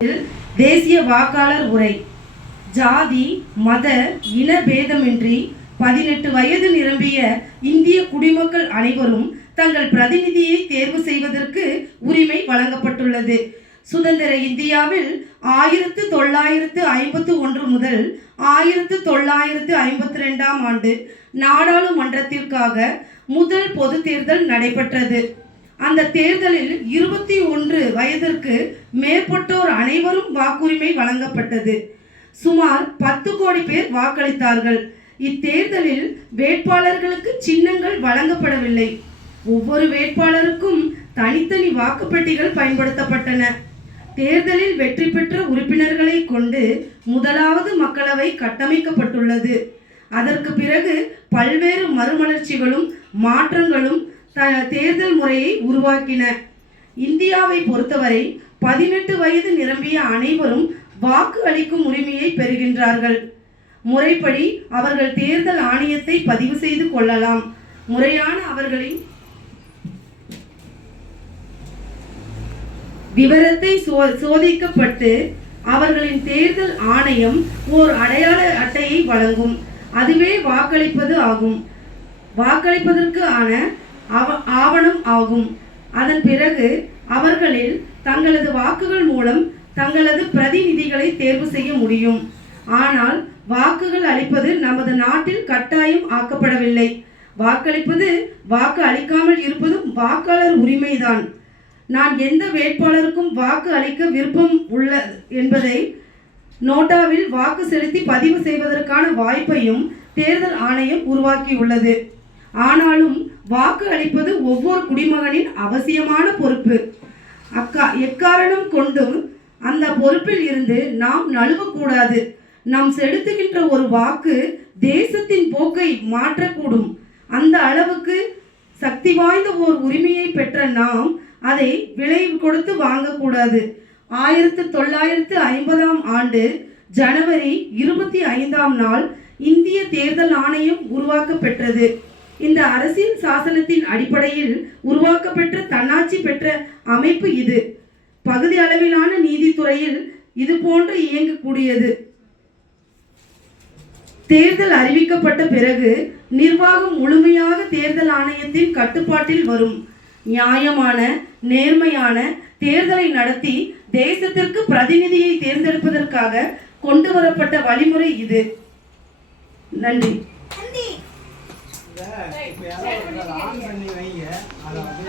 தேசிய வாக்காளர் உரை. ஜாதி மத இன பேதமின்றி பதினெட்டு வயது நிரம்பிய இந்திய குடிமக்கள் அனைவரும் தங்கள் பிரதிநிதியை தேர்வு செய்வதற்கு உரிமை வழங்கப்பட்டுள்ளது. சுதந்திர இந்தியாவில் ஆயிரத்து தொள்ளாயிரத்து ஐம்பத்து ஒன்று முதல் ஆயிரத்து தொள்ளாயிரத்து ஐம்பத்தி ரெண்டாம் ஆண்டு நாடாளுமன்றத்திற்காக முதல் பொது தேர்தல் நடைபெற்றது. அந்த தேர்தலில் இருபத்தி ஒன்று வயதிற்கு மேற்பட்டோர் அனைவரும் வாக்குரிமை வழங்கப்பட்டது. சுமார் பத்து கோடி பேர் வாக்களித்தார்கள். இத்தேர்தலில் வேட்பாளர்களுக்கு சின்னங்கள் வழங்கப்படவில்லை. ஒவ்வொரு வேட்பாளருக்கும் தனித்தனி வாக்குப்பெட்டிகள் பயன்படுத்தப்பட்டன. தேர்தலில் வெற்றி பெற்ற உறுப்பினர்களை கொண்டு முதலாவது மக்களவை கட்டமைக்கப்பட்டுள்ளது. அதற்கு பிறகு பல்வேறு மறுமலர்ச்சிகளும் மாற்றங்களும் த- தேர்தல் முறையை உருவாக்கின. இந்தியாவை பொறுத்தவரை பதினெட்டு வயது நிரம்பிய அனைவரும் வாக்கு அளிக்கும் உரிமையை பெறுகின்றார்கள். முறைப்படி அவர்கள் தேர்தல் ஆணையத்தை பதிவு செய்து கொள்ளலாம். முறையான அவர்களின் விவரத்தை சோ- சோதிக்கப்பட்டு அவர்களின் தேர்தல் ஆணையம் ஓர் அடையாள அட்டையை வழங்கும். அதுவே வாக்களிப்பது ஆகும். வாக்களிப்பதற்கு ஆன ஆவணம் ஆகும். அதன் பிறகு அவர்களில் தங்களது வாக்குகள் மூலம் தங்களது பிரதிநிதிகளை தேர்வு செய்ய முடியும். ஆனால் வாக்குகள் அளிப்பது நமது நாட்டில் கட்டாயம் ஆக்கப்படவில்லை. வாக்களிப்பது வாக்கு அளிக்காமல் இருப்பதும் வாக்காளர் உரிமைதான். நான் எந்த வேட்பாளருக்கும் வாக்கு அளிக்க விருப்பம் உள்ள என்பதை நோட்டாவில் வாக்கு செலுத்தி பதிவு செய்வதற்கான வாய்ப்பையும் தேர்தல் ஆணையம் உருவாக்கியுள்ளது. ஆனாலும் வாக்கு அளிப்பது ஒவ்வொரு குடிமகனின் அவசியமான பொறுப்பு. அக்கா எக்காரணம் கொண்டும் அந்த பொறுப்பில் இருந்து நாம் நழுவக்கூடாது. நாம் செலுத்துகின்ற ஒரு வாக்கு தேசத்தின் போக்கை மாற்றக்கூடும். அந்த அளவுக்கு சக்தி வாய்ந்த ஓர் உரிமையை பெற்ற நாம் அதை விலை கொடுத்து வாங்கக்கூடாது. ஆயிரத்து தொள்ளாயிரத்து ஐம்பதாம் ஆண்டு ஜனவரி இருபத்தி ஐந்தாம் நாள் இந்திய தேர்தல் ஆணையம் உருவாக்கப்பெற்றது. இந்த அரசின் சாசனத்தின் அடிப்படையில் உருவாக்கப்பெற்ற தன்னாட்சி பெற்ற அமைப்பு இது. பகுதி அளவிலான நீதித்துறையில் இது போன்று இயங்கக்கூடியது. தேர்தல் அறிவிக்கப்பட்ட பிறகு நிர்வாகம் முழுமையாக தேர்தல் ஆணையத்தின் கட்டுப்பாட்டில் வரும். நியாயமான நேர்மையான தேர்தலை நடத்தி தேசத்திற்கு பிரதிநிதியை தேர்ந்தெடுப்பதற்காக கொண்டு வரப்பட்ட வழிமுறை இது. நன்றி. இப்ப யாராவது ஆன் பண்ணி வைங்க. அதை வந்து